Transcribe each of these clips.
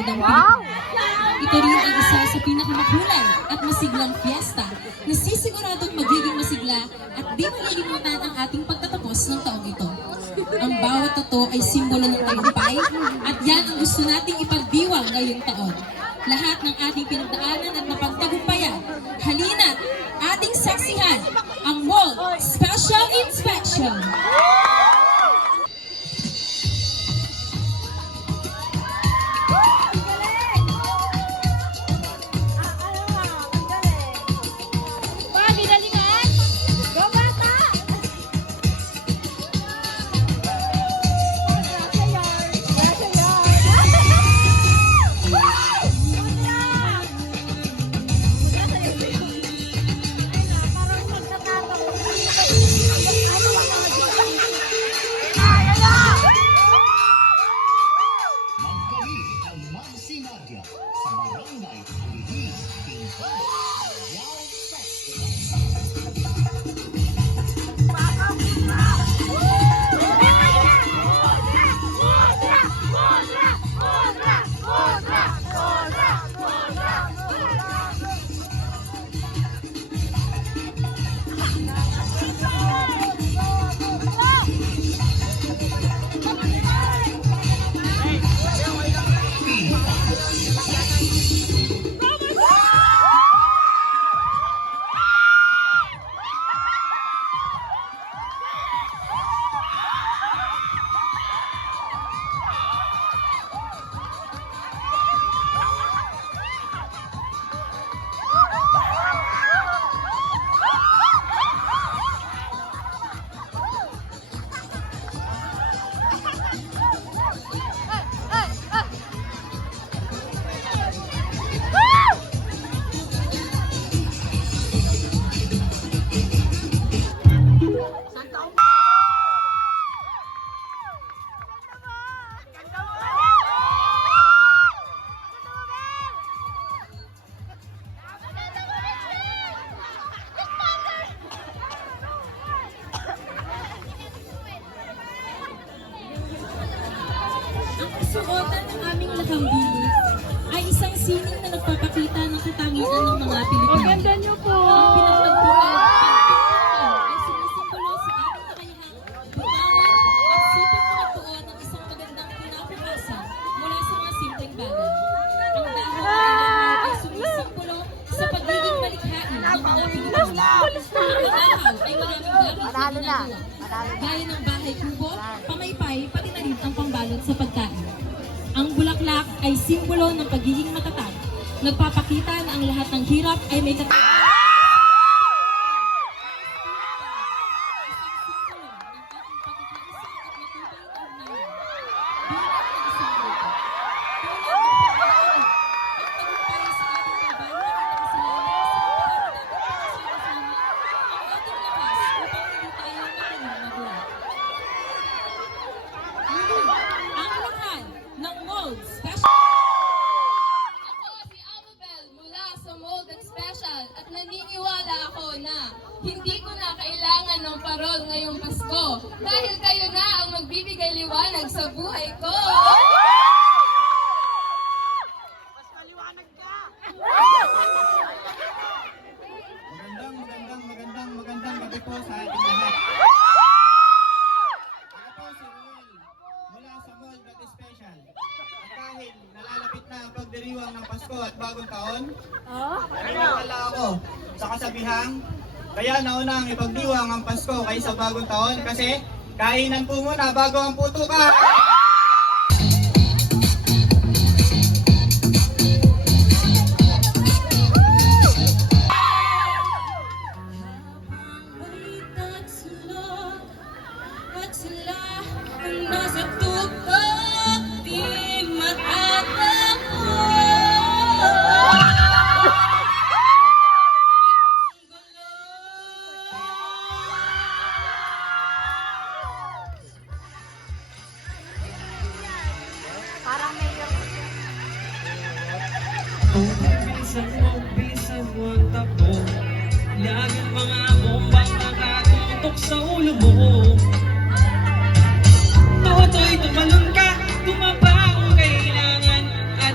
unang Pilipino. Ito rin ay isa sa pinakamakulay at masiglang fiesta na sisiguradong magiging masigla at di malilimutan ang ating pagtatapos ng taong ito. Ang bawat tato ay simbolo ng tagumpay at yan ang gusto nating ipagdiwang ngayong taon. Lahat ng ating pinagdaanan at napagtagumpayan, halina't ating saksihan ang Mold Special Inspection! Suotan ng aming lakambili ay isang sining na nagpapakita ng katangian ng mga Pilipino. Ang ganda niyo po! Ang pinagtagpuan ay sinisimbolo sa ating kakayahang bumangon at sipag pinagtuon ng isang magandang kinabukasan mula sa mga simpleng bagay. Ang dahon ay sumisimbolo sa pagiging malikhain ng mga Pilipino. Ang dahon ay maraming gamit na ginagawa. Gaya ng bahay kubo, pamaypay, pati na rin ang pambalot sa pagkain. Ang bulaklak ay simbolo ng pagiging matatag. Nagpapakita na ang lahat ng hirap ay may katapangan. At naniniwala ako na hindi ko na kailangan ng parol ngayong Pasko dahil kayo na ang magbibigay liwanag sa buhay ko. Mas maliwanag ka! Magandang gabi po sa ating lahat. Ako po si Ruel mula sa Mold Special. At dahil nalalapit na ang pagdiriwang ng Pasko at bagong taon, naniniwala ako sa kasabihang kaya nauna ang ipagdiwang ang Pasko kaysa bagong taon kasi kainan po muna bago ang putukan. Parang mayor. Bisa mo ang takbo. Laging mga bombang nakatutok sa ulo mo. Toto'y tumalon ka, tumaba kung kailangan. At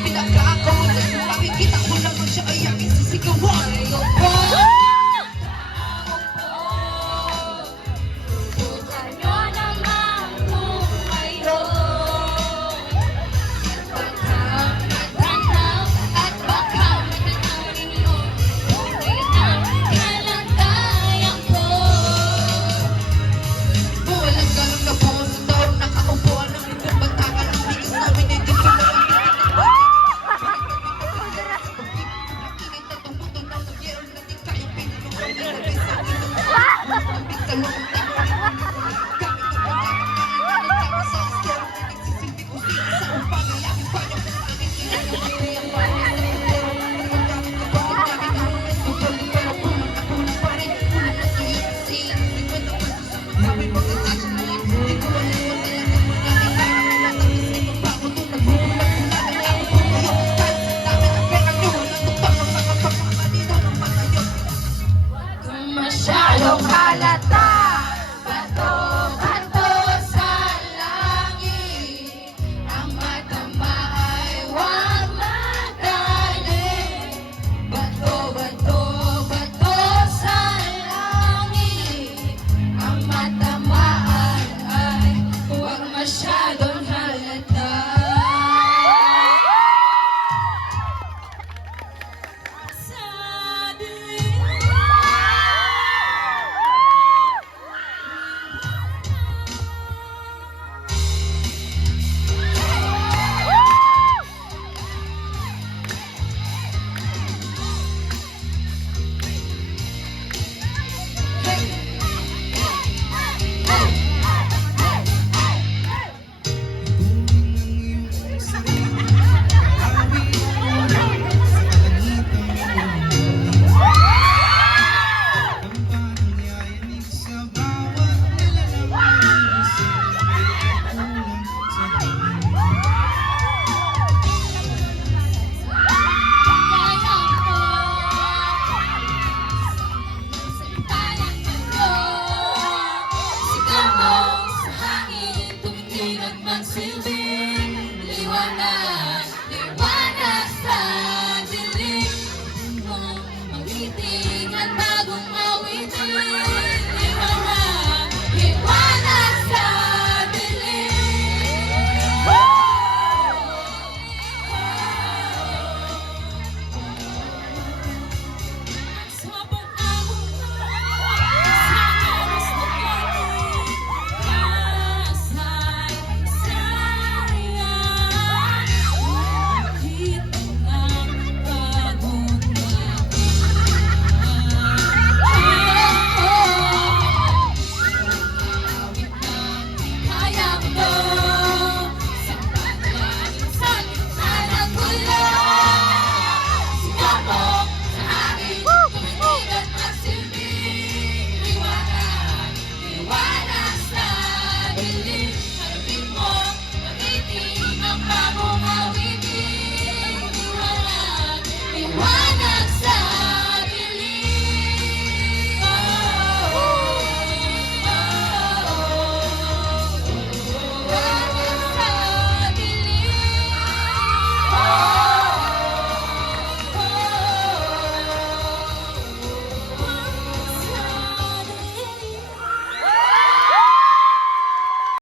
Pinagkakaw, nakikita ko naman siya ay aking sisigawan.